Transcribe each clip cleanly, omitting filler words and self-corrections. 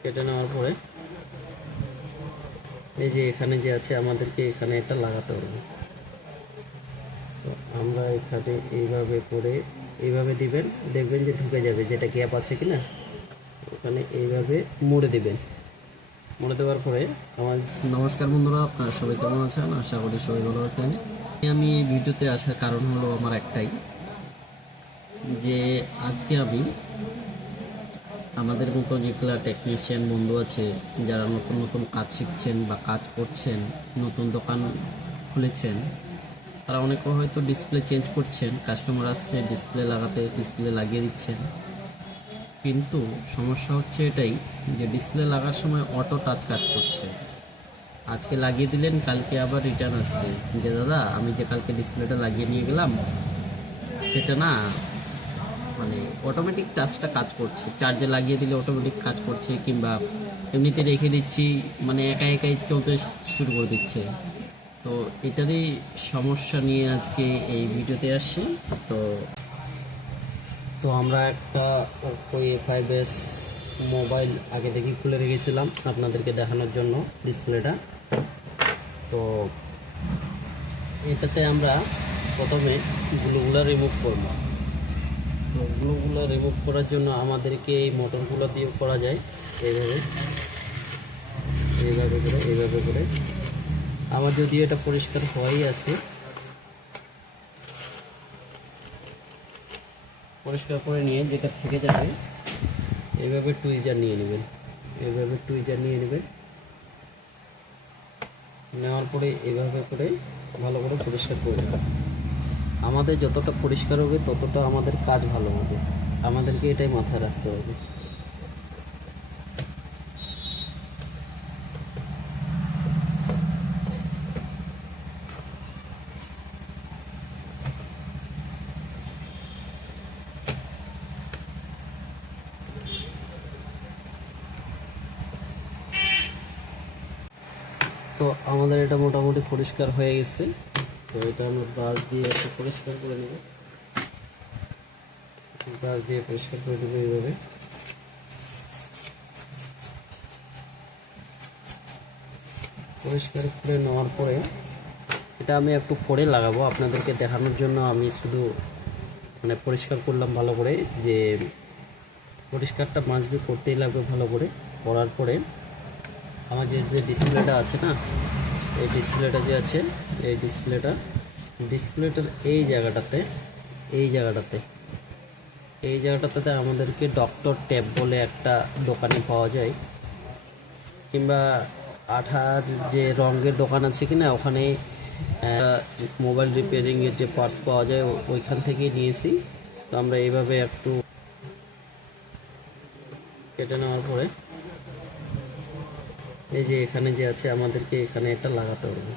কেটে নেওয়ার পরে এই যে এখানে যে আছে আমাদেরকে এখানে এটা লাগাতে হবে। তো আমরা এখানে এইভাবে করে এইভাবে দিবেন, দেখবেন যে ঢুকে যাবে, যেটা গ্যাপ আছে কি না ওখানে এইভাবে মুড়ে দিবেন। মুড়ে দেওয়ার পরে আমার নমস্কার বন্ধুরা, আপনারা সবাই কেমন আছেন? আশা করি সবাই ভালো আছেন। আমি এই ভিডিওতে আসার কারণ হলো আমার একটাই, যে আজকে আমি আমাদের মতো যেগুলো টেকনিশিয়ান বন্ধু আছে, যারা নতুন নতুন কাজ শিখছেন বা কাজ করছেন, নতুন দোকান খুলেছেন, তারা অনেকে হয়তো ডিসপ্লে চেঞ্জ করছেন, কাস্টমার আসছে ডিসপ্লে লাগাতে, ডিসপ্লে লাগিয়ে দিচ্ছেন, কিন্তু সমস্যা হচ্ছে এটাই যে ডিসপ্লে লাগার সময় অটো টাচ কাজ করছে। আজকে লাগিয়ে দিলেন, কালকে আবার রিটার্ন আসছে যে দাদা আমি যে কালকে ডিসপ্লেটা লাগিয়ে নিয়ে গেলাম সেটা না মানে অটোমেটিক টাচটা কাজ করছে, চার্জে লাগিয়ে দিলে অটোমেটিক কাজ করছে, কিংবা এমনিতে রেখে দিচ্ছি মানে একা একাই চলতে শুরু করে দিচ্ছে। তো এটারই সমস্যা নিয়ে আজকে এই ভিডিওতে আসছি। তো তো আমরা একটা Oppo A5s মোবাইল আগে থেকে খুলে রেখেছিলাম আপনাদেরকে দেখানোর জন্য ডিসপ্লেটা। তো এটাতে আমরা প্রথমে গ্লুগুলো রিমুভ করব। তো গ্লুগুলো রিমুভ করার জন্য আমাদেরকে এই মোটরগুলো দিয়ে করা যায়, এইভাবে এইভাবে করে। আমার যদিও এটা পরিষ্কার হওয়াই আছে, পরিষ্কার করে নিয়ে যেটা থেকে যাবে এইভাবে টুইজার নিয়ে নেবেন, নেওয়ার পরে এইভাবে করে ভালো করে পরিষ্কার করে নেবেন। আমাদের যতটা পরিষ্কার হবে ততটা আমাদের কাজ ভালো হবে, আমাদেরকে এটাই মাথায় রাখতে হবে। তো আমাদের এটা মোটামুটি পরিষ্কার হয়ে গেছে। তো এটা আমরা ব্রাশ দিয়ে একটু পরিষ্কার করে নেব, এইভাবে। পরিষ্কার করে নেওয়ার পরে এটা আমি একটু পরে লাগাবো আপনাদেরকে দেখানোর জন্য। আমি শুধু মানে পরিষ্কার করলাম ভালো করে, যে পরিষ্কারটা মাছবি করতেই লাগবে ভালো করে। করার পরে আমার যে ডিসপ্লেটা আছে না, এই ডিসপ্লেটা যে আছে, এই ডিসপ্লেটার এই জায়গাটাতে আমাদেরকে ডক্টর ট্যাব বলে একটা দোকানে পাওয়া যায়, কিংবা আঠার যে রঙের দোকান আছে কিনা ওখানে মোবাইল রিপেয়ারিংয়ের যে পার্টস পাওয়া যায় ওইখান থেকেই নিয়েছি। তো আমরা এইভাবে একটু কেটে নেওয়ার পরে এই যে এখানে যে আছে আমাদেরকে এখানে এটা লাগাতে হবে।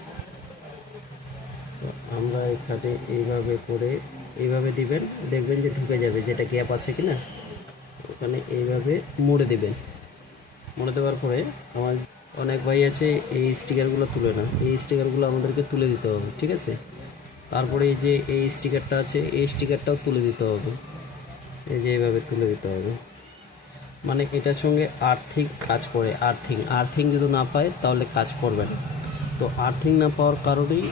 তো আমরা এখানে এইভাবে করে এইভাবে দিবেন, দেখবেন যে ঢুকে যাবে, যেটা গ্যাপ আছে কিনা ওখানে এইভাবে মুড়ে দিবেন। মুড়ে দেওয়ার পরে আমার অনেক ভাই আছে এই স্টিকারগুলো তুলে না, এই স্টিকারগুলো আমাদেরকে তুলে দিতে হবে, ঠিক আছে? তারপরে এই যে এই স্টিকারটা আছে, এই স্টিকারটাও তুলে দিতে হবে, এই যে এইভাবে তুলে দিতে হবে। মানে এটার সঙ্গে আর্থিং কাজ করে, আর্থিং যদি না পায় তাহলে কাজ করবে না। তো আর্থিং না পাওয়ার কারণেই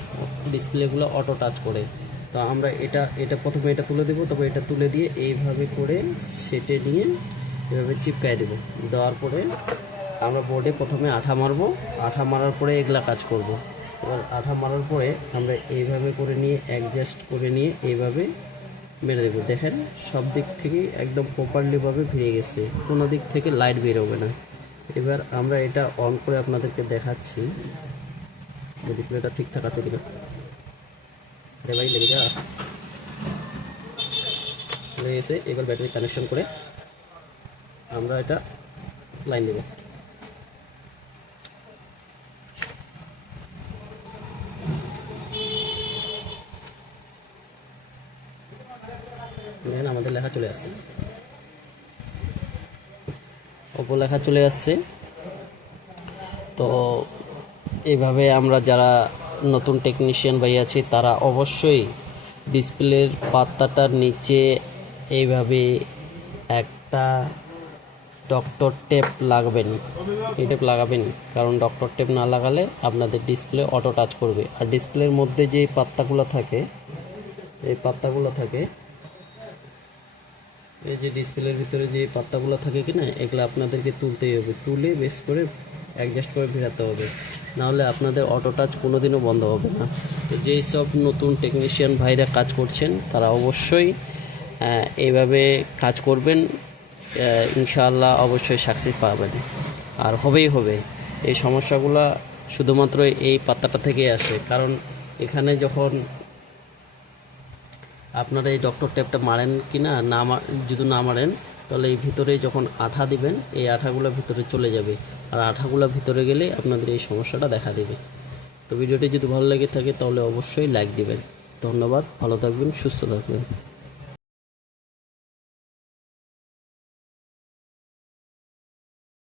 ডিসপ্লেগুলো অটো টাচ করে। তো আমরা এটা প্রথমে এটা তুলে দেবো, তবে এটা তুলে দিয়ে এইভাবে করে সেটে নিয়ে এভাবে চিপকায় দেবো। দেওয়ার পরে আমরা বোর্ডে প্রথমে আঠা মারবো, আঠা মারার পরে এগুলা কাজ করব। এবার আঠা মারার পরে আমরা এইভাবে করে নিয়ে অ্যাডজাস্ট করে নিয়ে এইভাবে মেরে দেবো। দেখেন সব দিক থেকেই একদম প্রপারলিভাবে ভিড়ে গেছে, কোনো দিক থেকে লাইট বেরোবে না। এবার আমরা এটা অন করে আপনাদেরকে দেখাচ্ছি যে ডিসপ্লেটা ঠিকঠাক আছে কিনা। আরে ভাই লেগে যা, লেগে গেছে। এবার ব্যাটারি কানেকশন করে আমরা এটা লাইন দেবো। দেখেন আমাদের লেখা চলে আসছে, Oppo লেখা চলে আসছে। তো এইভাবে আমরা যারা নতুন টেকনিশিয়ান ভাই আছি তারা অবশ্যই ডিসপ্লের পাতাটার নিচে এইভাবে একটা ডক্টর টেপ লাগাবেন, এই টেপ লাগাবেন, কারণ ডক্টর টেপ না লাগালে আপনাদের ডিসপ্লে অটো টাচ করবে। আর ডিসপ্লের মধ্যে যে পাত্তাগুলো থাকে, এই পাত্তাগুলো থাকে, এই যে ডিসপ্লের ভিতরে যে পাত্তাগুলো থাকে কিনা, এগুলো আপনাদেরকে তুলতেই হবে, তুলে বেশ করে অ্যাডজাস্ট করে ফেরাতে হবে, নাহলে আপনাদের অটো টাচ কোনোদিনও বন্ধ হবে না। তো যেই সব নতুন টেকনিশিয়ান ভাইরা কাজ করছেন তারা অবশ্যই এইভাবে কাজ করবেন, ইনশাআল্লাহ অবশ্যই সাকসেস পাবেন, আর হবেই হবে। এই সমস্যাগুলো শুধুমাত্র এই পাত্তাটা থেকেই আসে, কারণ এখানে যখন আপনারা এই ডক্টর টেপটা মারেন কি না, যদি না মারেন তাহলে এই ভিতরে যখন আঠা দিবেন এই আঠাগুলো ভিতরে চলে যাবে, আর আঠাগুলো ভিতরে গেলে আপনাদের এই সমস্যাটা দেখা দেবে। তো ভিডিওটি যদি ভালো লেগে থাকে তাহলে অবশ্যই লাইক দিবেন। ধন্যবাদ, ভালো থাকবেন, সুস্থ থাকবেন।